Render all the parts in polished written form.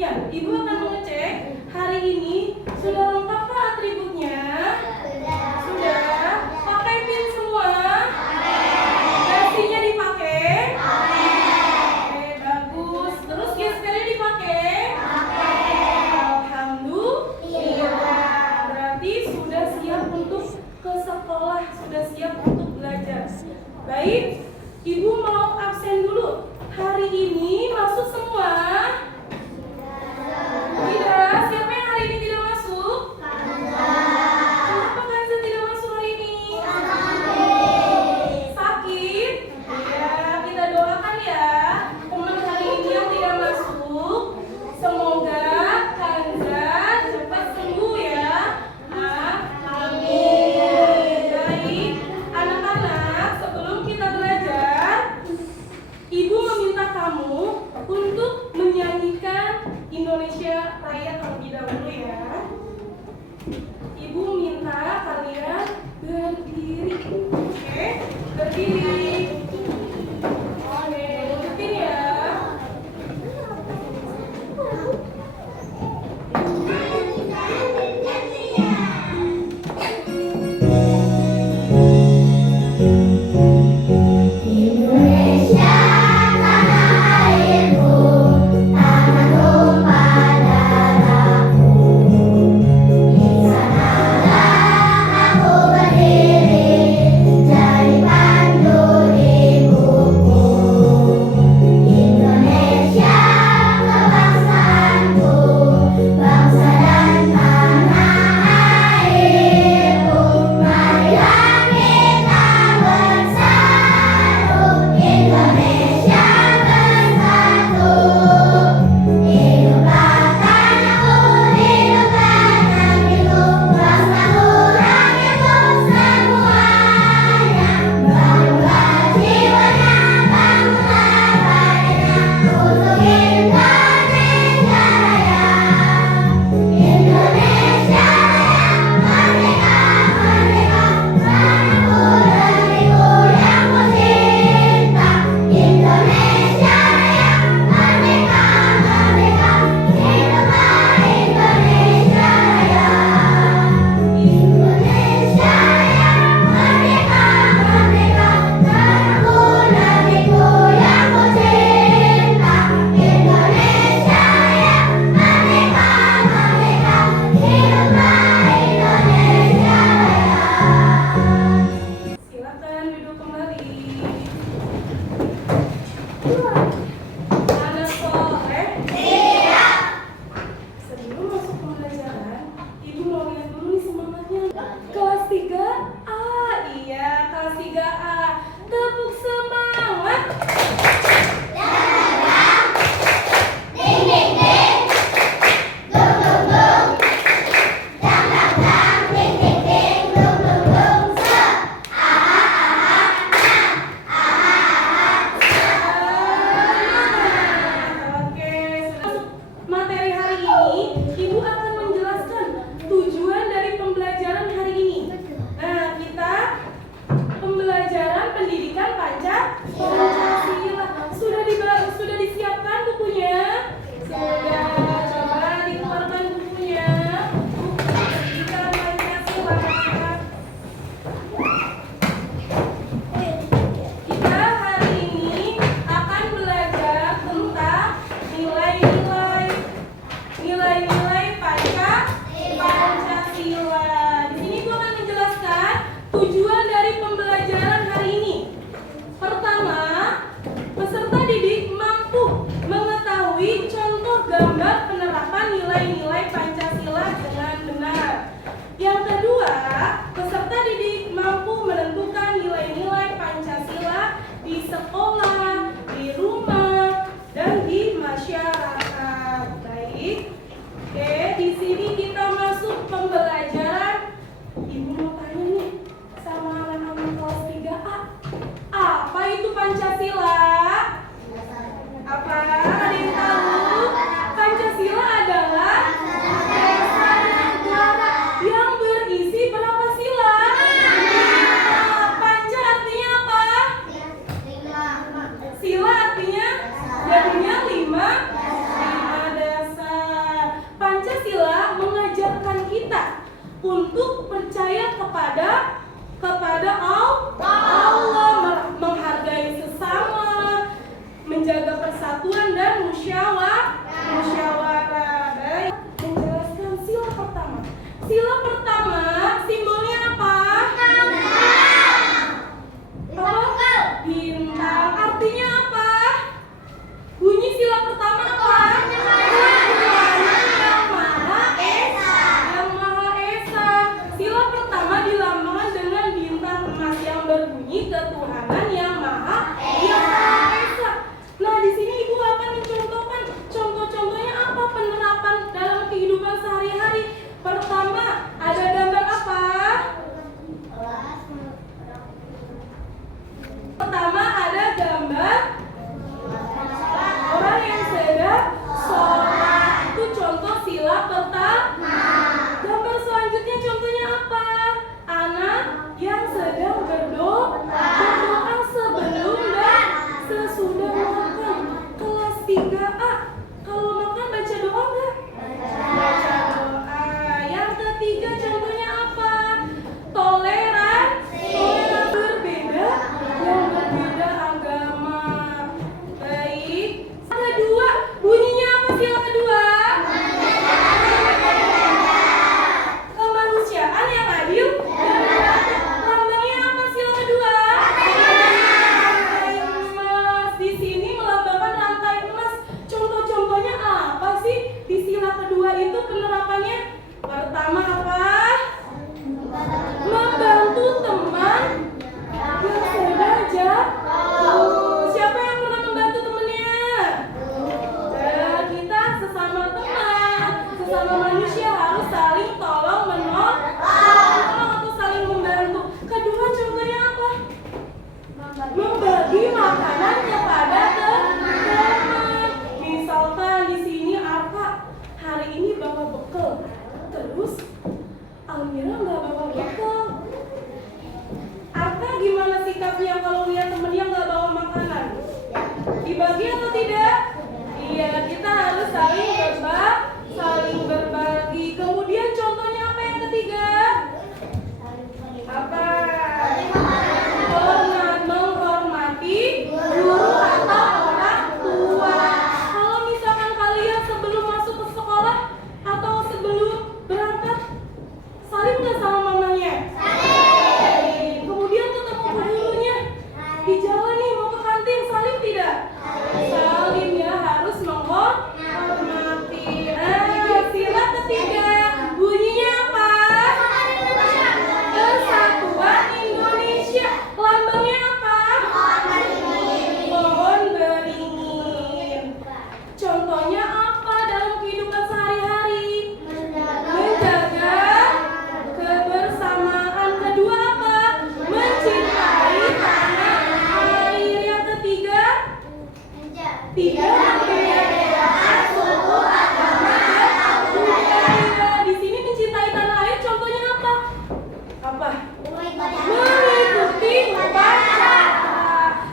Ya, Ibu akan mengecek hari ini sudah lengkap Pak atributnya? Sudah. Pakai pin semua? Dasinya dipakai? Oke, bagus. Terus gespernya dipakai? Alhamdulillah. Berarti sudah siap untuk ke sekolah, sudah siap untuk belajar. Baik, Ibu mau absen dulu. Hari ini masuk semua? Tidak. Siapa yang hari ini tidak masuk? Kenapa Kanza tidak masuk hari ini? Sakit? Ya, kita doakan ya teman hari ini yang tidak masuk. Semoga Kanza cepat sembuh ya. Amin. Baik, anak-anak, sebelum kita belajar, Ibu meminta kamu untuk menyanyikan Indonesia Raya terlebih dahulu ya. Ibu minta kalian berdiri. Oke, berdiri. Oke, lanjutin ya. Indonesia tanah airku, tanah tumpah darahku. Di sanalah aku berdiri, jadi pandu ibuku. Indonesia kebangsaanku, bangsa dan tanah airku. Marilah kita bersatu, Indonesia bersatu. Hiduplah tanahku, hiduplah negeriku, bangsaku, rakyatku semuanya. Bangunlah jiwanya, bangunlah badannya untuk Indonesia Raya. Indonesia Raya, merdeka, merdeka, tanahku, negeriku yang ku cinta. Indonesia Raya, merdeka, merdeka, hiduplah Indonesia Raya. Indonesia Raya, merdeka, merdeka, tanahku, negeriku yang ku cinta. Indonesia Raya, merdeka, merdeka, hiduplah Indonesia Raya. Silakan duduk kembali. Anak soleh? Siap. Sebelum masuk pembelajaran, Ibu mau lihat dulu nih semangatnya. Kelas 3A. Iya, kelas 3A. Tepuk semangat. Ding ding ding, dung dung dung, dang dang dang, ding ding ding, dung dung dung, se, Oke, masuk materi hari ini, Ibu akan menjelaskan tujuan dari pembelajaran hari ini. Nah, kita pembelajaran pendidikan Pancasila. Sudah disiapkan bukunya? Sudah. Coba dikeluarkan bukunya. Buku pendidikan Pancasila. Kita hari ini akan belajar tentang nilai-nilai Pancasila. kepada Allah, menghargai sesama, menjaga persatuan dan musyawarah. Baik, menjelaskan sila pertama. Sila pertama simbolnya apa? Bintang. Artinya apa? Bunyi sila pertama apa? Yang Maha Esa. Sila pertama dilambangkan dengan bintang emas yang berbunyi ketuhanan yang Maha Esa. Nah, di sini Ibu akan mencontohkan contoh-contohnya apa penerapan dalam kehidupan sehari-hari. Pertama, ada gambar apa? Pertama ada gambar orang yang sedang sholat. Itu contoh sila pertama. Gambar selanjutnya contohnya apa? Anak yang sedang berdoa sebelum dan sesudah makan. Kelas 3A. Kalau makan baca doa nggak? Baca doa. Yang ketiga contohnya apa? Toleransi. Berbeda yang berbeda agama. Baik. Kedua, bunyinya apa sila kedua? Kemanusiaan yang adil dan beradab. Lambangnya apa sila kedua? Rantai emas. Di sini melambangkan rantai emas. Contoh-contohnya apa sih di sila kedua itu penerapannya? Pertama apa? Membantu teman yang sedang jatuh. Siapa yang pernah membantu temannya? Kita sesama teman, sesama manusia harus saling tolong menolong atau saling membantu. Kedua contohnya apa? Membagi makanan kepada teman. Misalkan di sini Arka hari ini bawa bekal, terus Almira nggak bawa bekal. Arka gimana sikapnya kalau lihat temennya nggak bawa makanan? Dibagi atau tidak? Iya, kita harus saling berbagi. Kemudian contohnya apa yang ketiga? Apa? Menghormati guru atau orang tua. Kalau misalkan kalian sebelum masuk ke sekolah atau sebelum berangkat, salim nggak sama mamanya? Salim. Kemudian ketemu gurunya di jalan nih mau ke kantin, salim tidak? Salim ya, harus menghormati. Sila ketiga bunyinya apa? Kesatuan Indonesia. Lambangnya apa? Pohon beringin. Contohnya apa dalam kehidupan sehari-hari? Menjaga kebersamaan. Kedua apa? Mencintai tanah air. Yang ketiga? Tidak membeda-bedakan suku, agama, dan budaya. Di sini mencintai tanah air contohnya apa? Apa? Mengikuti upacara.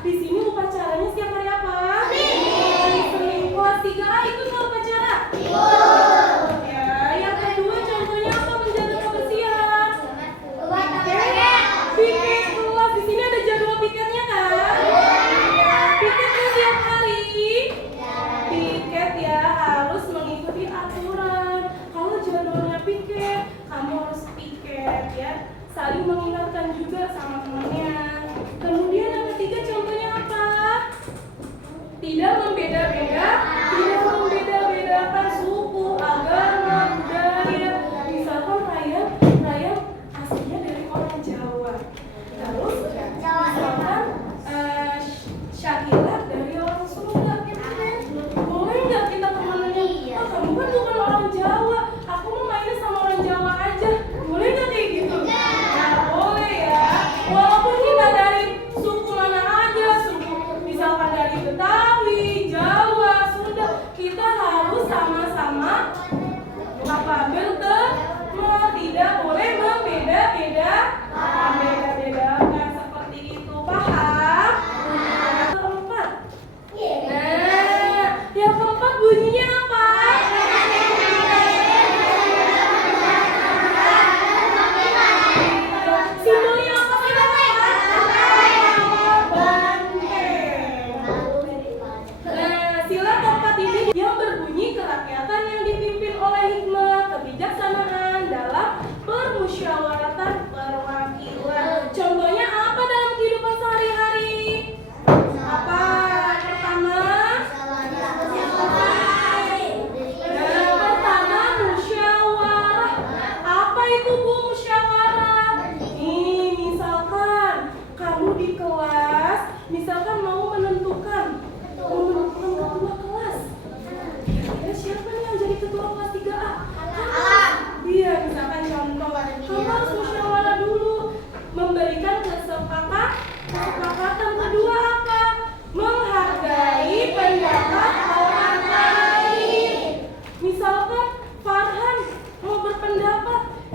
Di sini upacaranya setiap hari apa? Senin. Kelas 3A ikut nggak upacara? Ya. Yang kedua contohnya apa? Menjaga kebersihan. Piket kelas. Di sini ada jadwal piketnya kan? Piketnya setiap hari. Piket ya harus mengikuti aturan. Kalau jadwalnya piket, kamu harus piket ya. Saling mengingatkan juga sama temannya. Kemudian yang ketiga contohnya apa? Tidak membeda-bedakan suku.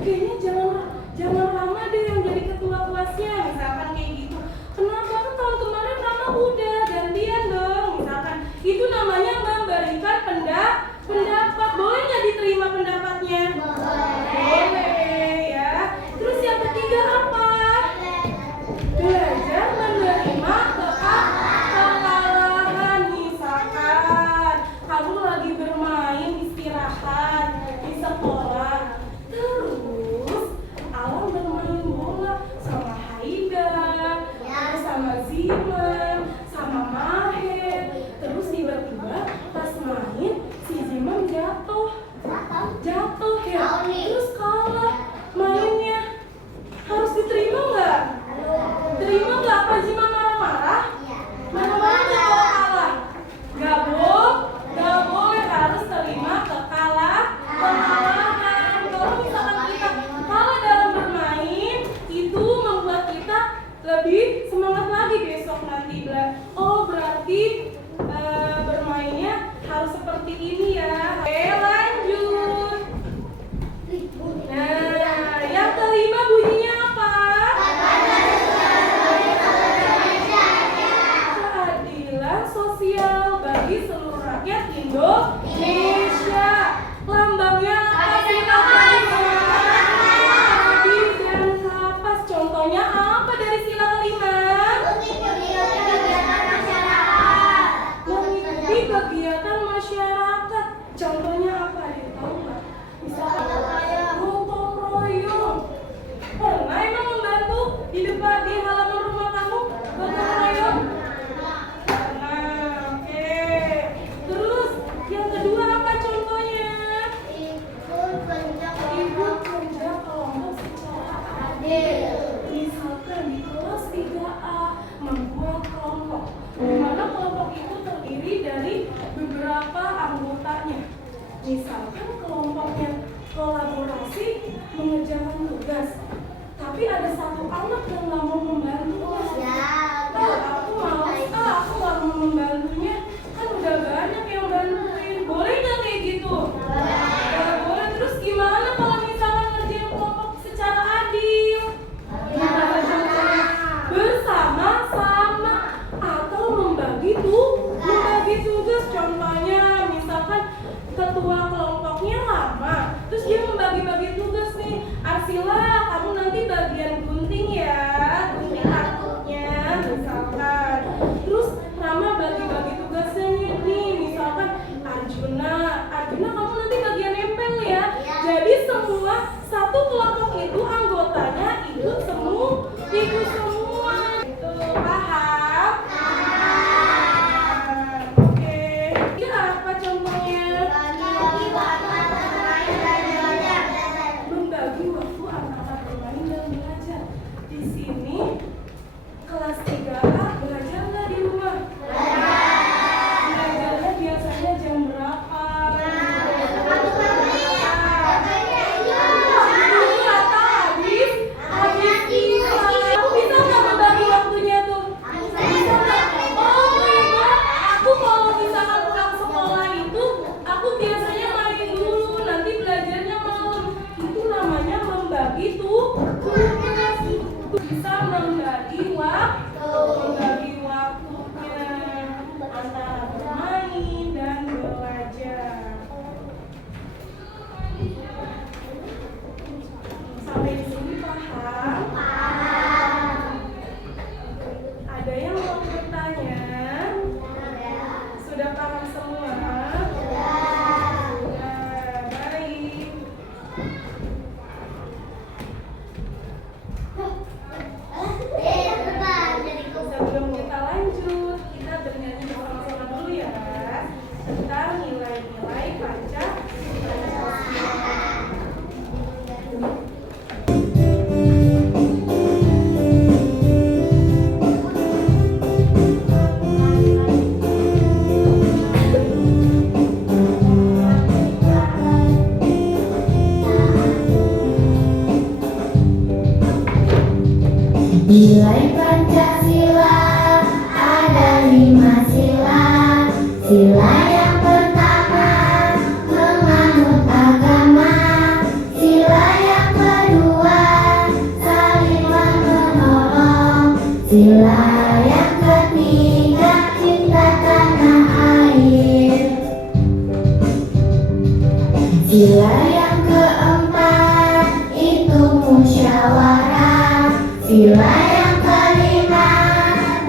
kayaknya jangan Rama deh yang jadi ketua kelasnya, misalkan kayak gitu. Kenapa? Kan tahun kemarin Rama udah gantian dong, misalkan. Itu namanya memberikan pendapat. Boleh nggak diterima pendapatnya? Boleh ya. Terus yang ketiga apa? Belajar menerima kekalahan. Misalkan kamu lagi bermain istirahat di sekolah, terus Alam bermain bola sama Haida, terus sama Zimam, sama Maher. Terus tiba-tiba pas main si Zimam jatuh ya, terus kalah mainnya. Harus diterima nggak? Terima nggak? Apa Zimam marah-marah? Marah-marah nggak kalau kalah? Nggak boleh, harus terima kekalahan. Kalau misalkan kita kalah dalam bermain, itu membuat kita lebih semangat lagi besok nanti. Oh berarti bermainnya harus seperti ini ya. Oke, lanjut. Nah, yang kelima bunyinya apa? Keadilan sosial bagi seluruh rakyat Indonesia. Lambangnya apa sih? Adil dan kapas. Contohnya apa dari sila kelima? Mengikuti kegiatan masyarakat. Contohnya apa? Ada yang tahu nggak? Misalnya gotong royong. Pernah emang membantu di depan di halaman rumah kamu gotong royong? Pernah. Oke. Terus yang kedua apa contohnya? Ikut kerja kelompok secara adil. Misalkan di kelas 3A membuat kelompok, di mana kelompok itu terdiri dari beberapa anggotanya. Misalkan kelompoknya kolaborasi mengerjakan tugas, tapi ada satu anak yang nggak mau membantu. Aku malas, aku nggak mau membantunya. Kan udah banyak yang bantuin. Boleh nggak kayak gitu? Nggak boleh. Terus gimana kalau misalnya ngerjain kelompok secara adil? Bersama-sama atau membagi tugas. Contohnya misalkan ketua kelompoknya lama, terus dia membagi-bagi tugas nih. Arsila, kamu nanti bagian gunting ya, gunting kartunya misalkan. Terus Rama bagi-bagi tugasnya nih, misalkan Arjuna kamu nanti bagian nempel ya. Jadi semua satu kelompok itu anggotanya ikut semua. Itu paham? Oke. Ini apa contohnya? Membagi waktu antara bermain dan belajar. Di sini kelas 3A belajar nggak di rumah? Belajarnya biasanya jam berapa? Aku bisa nggak membagi waktunya tuh? Bisa nggak? Oh my God, aku kalau misalkan pulang sekolah itu, aku biasanya main dulu, nanti belajarnya malam. Itu namanya membagi tugas. Bisa membagi waktunya antara bermain dan belajar. Sampai di sini paham? Ada yang mau bertanya? Sudah paham semua? Sudah, baik. Sebelum kita lanjut, kita bernyanyi bersama-sama dulu ya, tentang nilai-nilai Pancasila. Nilai Pancasila ada 5 sila. Sila yang pertama menganut agama. Sila yang kedua Sila yang keempat itu musyawarah. Sila yang kelima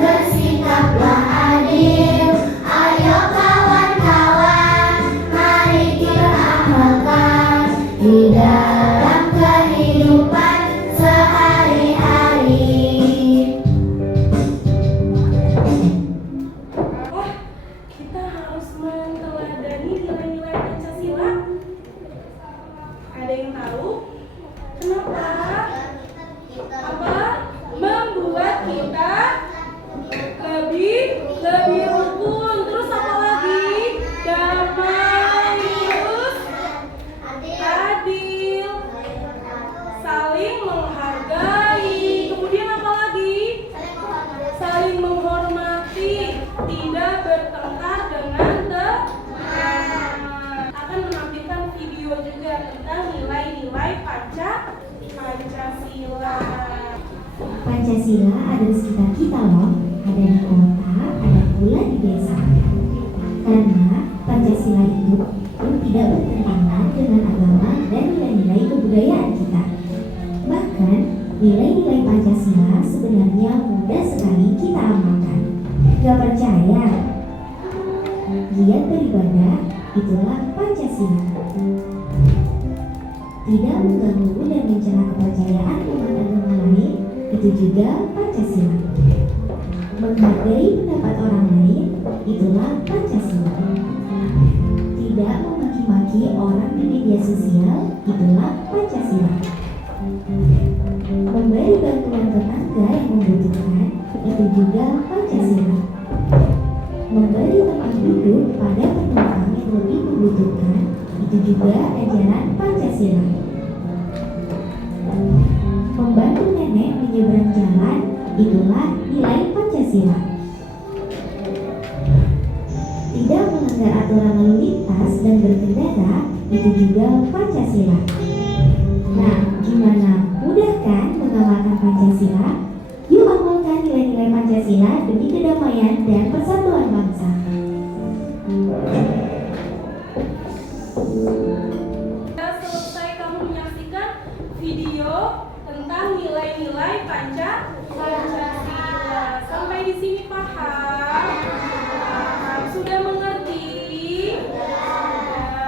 bersikaplah adil. Ayo kawan-kawan, mari kita amalkan di dalam kehidupan sehari-hari. Wah, kita harus meneladani nilai-nilai Pancasila. Ada yang tahu? Kenapa? Apa? Membuat kita lebih rukun. Terus apa lagi? Damai, terus adil, saling menghargai. Kemudian apa lagi? Saling menghormati, tidak bertengkar dengan teman. Akan menampilkan video juga tentang nilai-nilai Pancasila. Pancasila ada di sekitar kita loh, ada di kota, ada pula di desa. Karena Pancasila itu pun tidak bertentangan dengan agama dan nilai-nilai kebudayaan kita. Bahkan nilai-nilai Pancasila sebenarnya mudah sekali kita amalkan. Gak percaya? Giat beribadah, itulah Pancasila. Tidak mengganggu dan mencela kepercayaan umat agama lain, itu juga Pancasila. Menghargai pendapat orang lain, itulah Pancasila. Tidak memaki-maki orang di media sosial, itulah Pancasila. Memberi bantuan tetangga yang membutuhkan, itu juga Pancasila. Memberi tempat duduk pada penumpang yang lebih membutuhkan, itu juga ajaran Pancasila. Membantu nenek menyeberang jalan, itulah nilai Pancasila. Tidak melanggar aturan lalu lintas dan berkendara, itu juga Pancasila. Nah, gimana? Mudah kan mengamalkan Pancasila? Yuk amalkan nilai-nilai Pancasila demi kedamaian dan persatuan bangsa. Sudah selesai kamu menyaksikan video tentang nilai-nilai Pancasila. Sampai di sini paham? Sudah mengerti?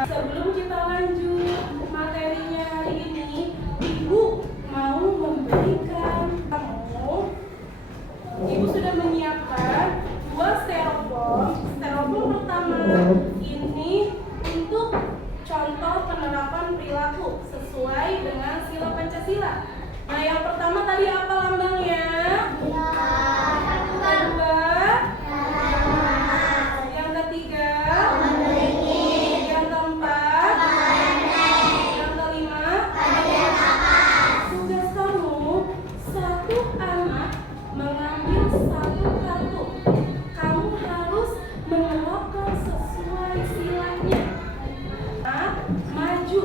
Sebelum kita lanjut materinya hari ini, Ibu mau memberikan Ibu sudah menyiapkan 2 styrofoam. Styrofoam pertama ini untuk contoh penerapan perilaku sesuai dengan sila Pancasila. Nah, yang pertama tadi apa lambangnya? Kedua, yang ketiga, yang keempat, yang kelima. Tugas kamu, satu anak mengambil satu kartu. Kamu harus menerapkan sesuai silanya. Maju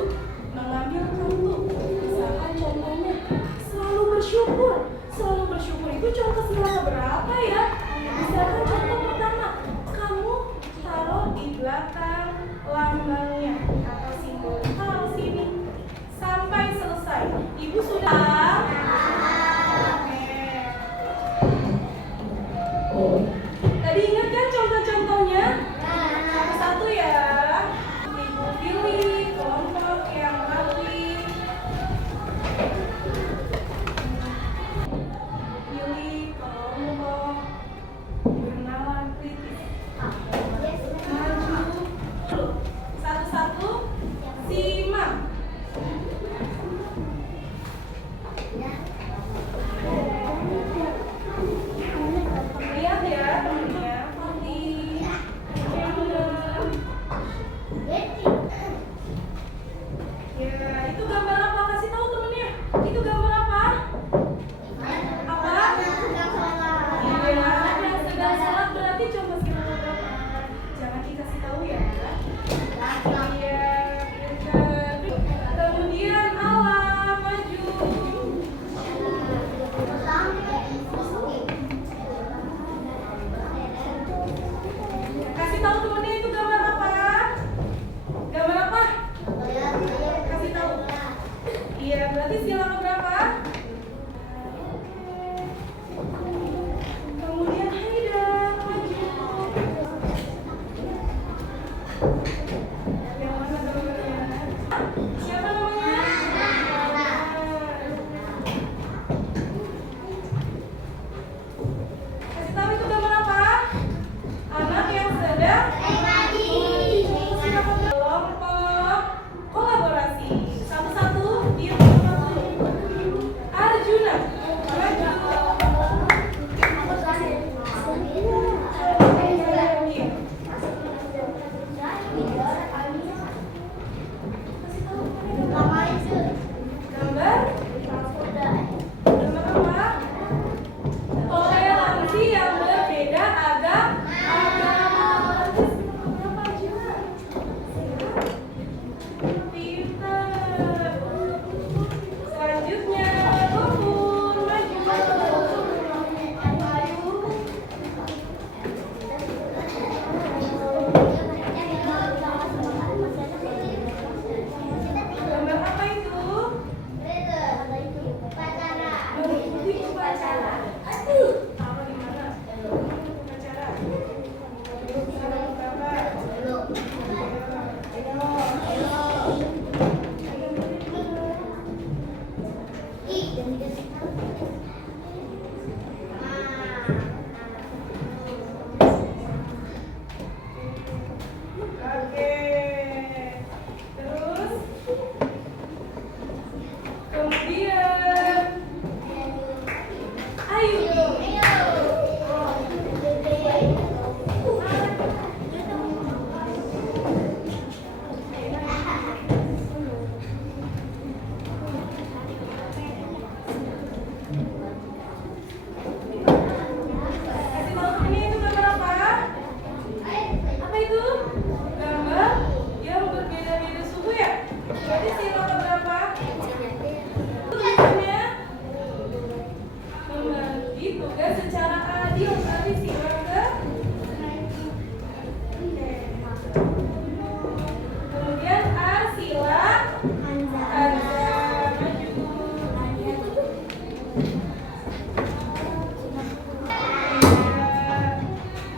mengambil kartu. Misalkan contohnya selalu bersyukur. Selalu bersyukur itu contoh sila berarti sila keberapa? Kemudian Haida, maju. Yang mana gambarnya? Siapa namanya? Kasih tahu itu gambar apa? Anak yang sedang kelompok kolaborasi. Satu-satu dia Arjuna. Gambar apa? Toleransi yang berbeda agama. Pintar. Selanjutnya, Gofur, maju. Gambar apa itu? Mengikuti upacara. Taruh di mana? Upacara. Oke. Terus kemudian ayo. Kasih tahu ini itu gambar apa? Apa itu? Gambar yang berbeda-beda suhu ya? Berarti sila keberapa? Tulisannya membagi tugas secara adil. Berarti sila ke? Kemudian sila Anza.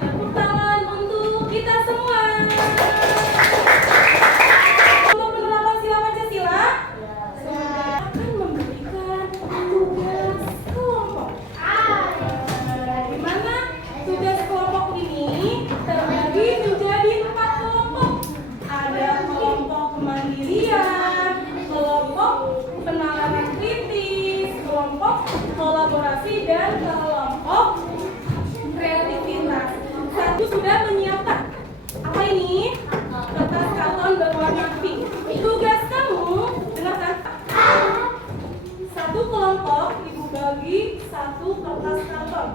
Tepuk tangan untuk kita semua. Untuk penerapan sila Pancasila akan memberikan tugas kelompok. Di mana tugas kelompok ini terbagi menjadi 4 kelompok. Ada kelompok kemandirian, kelompok penanganan kritis, kelompok kolaborasi, dan kelompok kreativitas. Satu sudah menyiapkan. Apa ini? Kertas karton berwarna pink. Tugas kamu, dengarkan. Satu kelompok ibu bagi satu kertas karton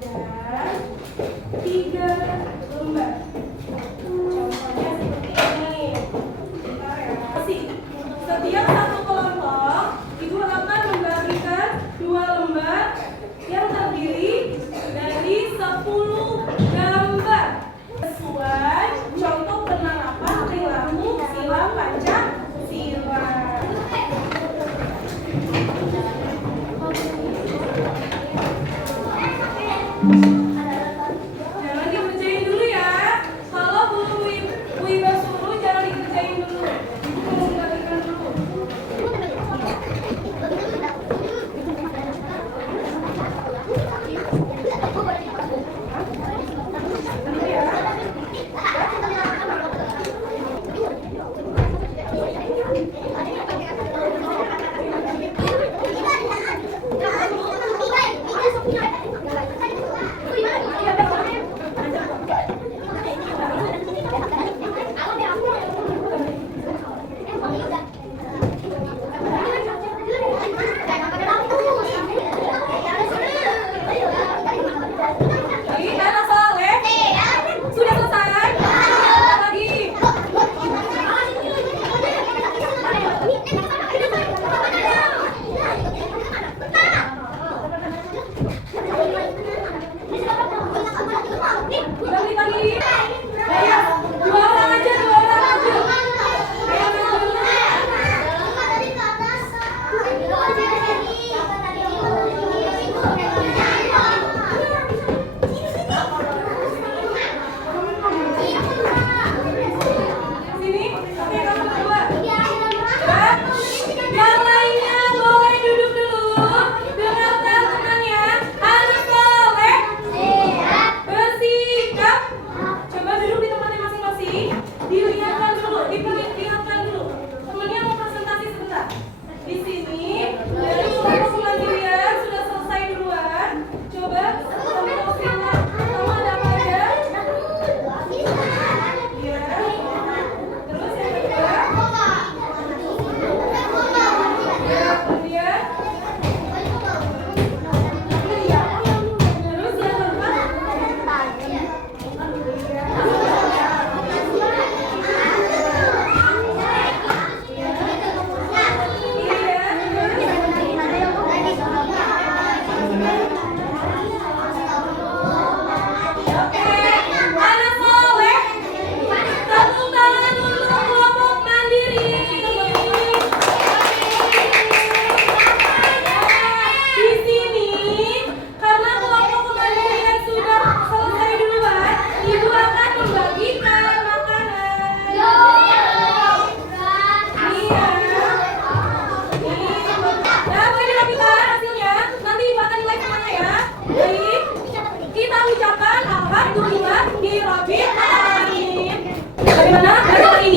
dan 3 lembar. Contohnya seperti ini. Bentar ya. Setiap satu kelompok ibu akan membagikan 2 lembar yang terdiri dari 10 gambar sesuai contoh penerapan perilaku sila Pancasila. Jangan dikerjain dulu ya. Kalau Bu Iba suruh jangan dikerjain dulu. Ibu mau membagikan dulu. Nanti ya. Kita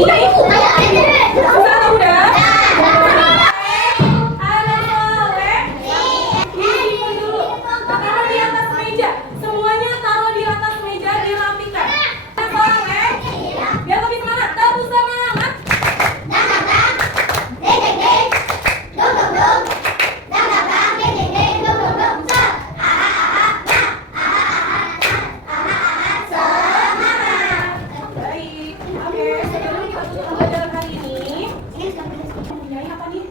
Susah atau udah? Ada soleh. Ini dulu. Taruh di atas meja. Semuanya taruh di atas meja, dirapikan. Ada soleh. Biar lebih semangat. Tepuk semangat. Baik. Oke, sebelum kita tutup pembelajaran hari ini, mempunyai apa nih?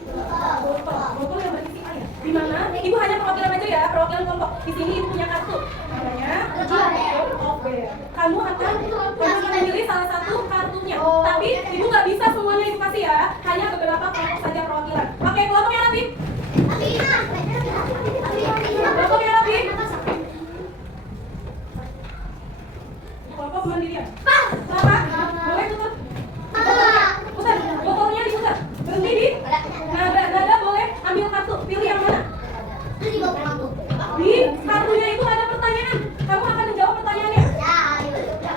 Botol yang berisi air. Di mana? Ibu hanya perwakilan aja ya, perwakilan kelompok. Di sini ibu punya kartu. Namanya Oke. Kamu akan memilih salah satu kartunya. Tapi ibu nggak bisa semuanya ibu kasih ya. Hanya beberapa kelompok saja perwakilan. Oke, kelompok yang lebih. Kelompok yang lebih. Kelompok mandirian. Bapak, boleh tutup. Putar, botolnya diputar. Berhenti di. Nada boleh ambil kartu. Pilih yang mana? Di kartunya itu ada pertanyaan. Kamu akan menjawab pertanyaannya. Yang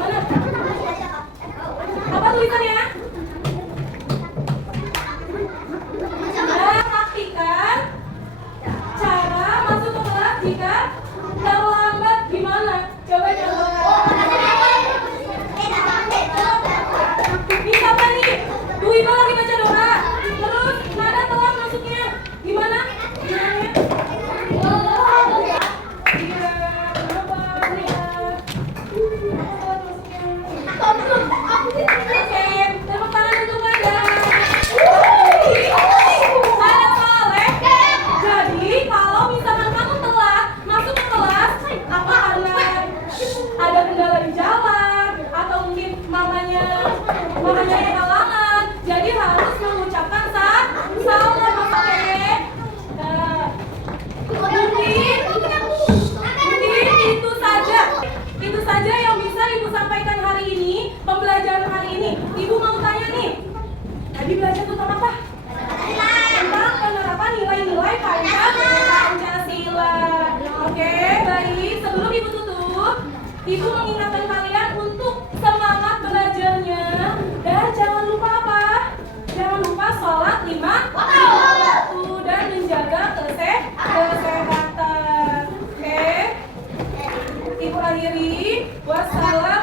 mana? Apa tulisannya? Praktikan cara masuk ke kelas jika terlambat gimana? Coba contohkan. Bisa apa nih? Bu Iba lagi baca doa. Terus nada telat masuknya. Gimana? Gimana? Iya, kenapa? Lihat. Telat masuknya. Oke, tepuk tangan untuk Nada. Ada soleh. Jadi kalau misalkan kamu telat masuk ke kelas, apa karena ada kendala di jalan atau mungkin mamanya yang halangan, jadi harus mengucapkan salam. Oke. Mungkin itu saja yang bisa ibu sampaikan hari ini, pembelajaran hari ini. Ibu mau tanya nih, tadi belajar tentang apa? Tentang penerapan nilai-nilai Pancasila. Oke, baik. Sebelum ibu tutup, ibu mengingatkan kalian untuk semangat belajarnya. Dan jangan lupa apa? Jangan lupa sholat 5 waktu dan menjaga kesehatan. Oke, ibu akhiri. Wassalam.